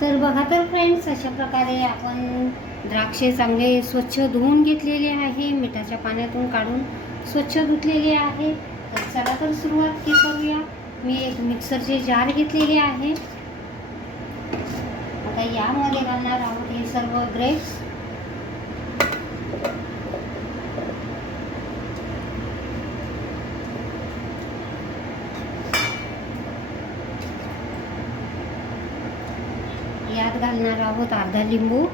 तर बघा तर फ्रेंड्स, अशा प्रकारे आपण द्राक्षे चांगले स्वच्छ धुवून घेतलेले आहे. मिठाच्या पाण्यातून काढून स्वच्छ धुतलेले आहे. तर चला तर सुरुवात करूया. मी एक मिक्सरचे जार घेतलेले आहे. आता यामध्ये घालणार आहोत हे सर्व ग्रेप्स. यात घालणार आहोत अर्धा लिंबू.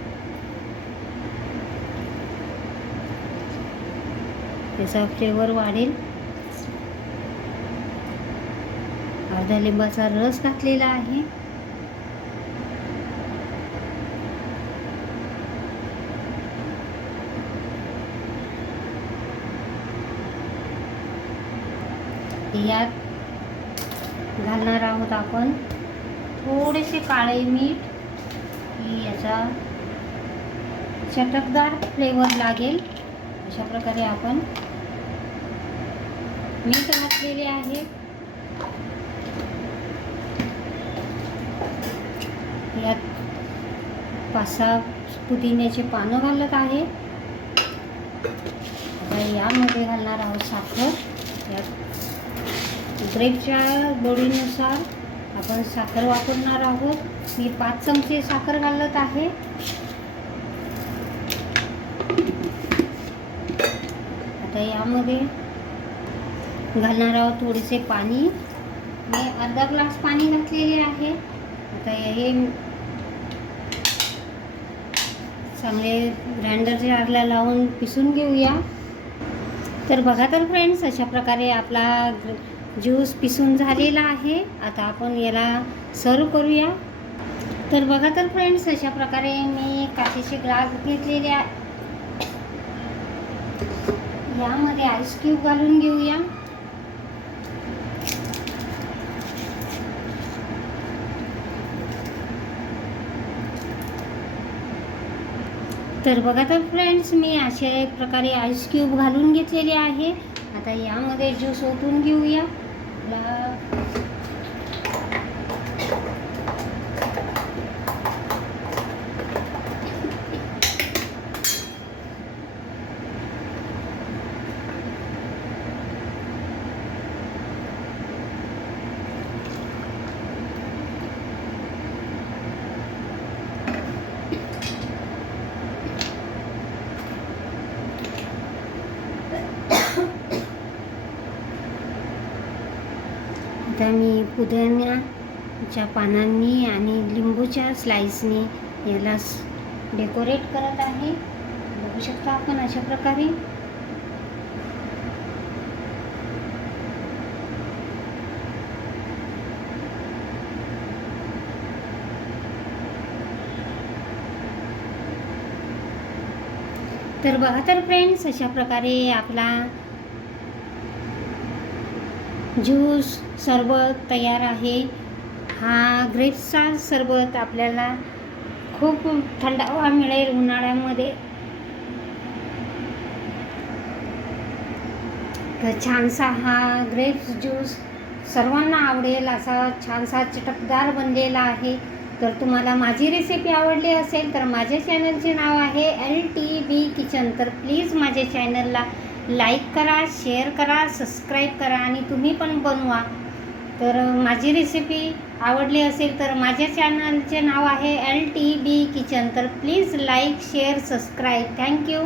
त्याचा फ्लेवर वाढेल. अर्धा लिंबाचा रस घातलेला आहे. यात घालणार आहोत आपण थोडेसे काळे मीठ, की याचा चटकदार फ्लेवर लागेल. अशा प्रकारे आपण मीठ घातलेले आहे. यात 5-6 पुदिन्याचे पानं घालत आहे. आता यामध्ये घालणार आहोत साखर. यात ग्रेपच्या गोडीनुसार आपण साखर वापरणार आहोत. मी 5 चमचे साखर घालत आहे. आता यामध्ये घालणार आहोत थोडेसे पाणी. मी अर्धा ग्लास पाणी घातलेले आहे. आता हे चांगले ग्राइंडर जारला लावून पिसून घेऊया. तर बघा तर फ्रेंड्स, अशा प्रकारे आपला ज्यूस पिसून झालेला आहे. आता आपण याला सर्व करूया. तर बघा तर फ्रेंड्स, अशा प्रकारे मी काचेचे ग्लास घेतलेले आहे. यामध्ये आईस क्यूब घालून घेऊया. तर बघा तर फ्रेंड्स, मी अशा प्रकारे आईस क्यूब घालून घेतलेले आहे. आता यामध्ये ज्यूस ओतून घेऊया. आता मी पुदिन्याच्या पानांनी आणि लिंबूच्या स्लाइसनी याला डेकोरेट करत आहे. बघू शकता आपण अशा प्रकारे. तर बघा तर फ्रेंड्स, अशा प्रकारे आपला ज्यूस सरबत तयार आहे. हा ग्रेप्सचा सरबत आपल्याला खूप थंडावा मिळेल उन्हाळ्यामध्ये. तर छानसा हा ग्रेप्स ज्यूस सर्वांना आवडेल असा छानसा चटकदार बनलेला आहे. तर तुम्हाला माझी रेसिपी आवडली असेल तर माझ्या चॅनलचे नाव आहे LTB किचन. तर प्लीज माझ्या चॅनलला लाईक करा, शेअर करा, सबस्क्राईब करा आणि तुम्ही पण बनवा. तर माझी रेसिपी आवडली असेल तर माझ्या चॅनलचे नाव आहे LTB किचन. तर please like, share, subscribe. Thank you.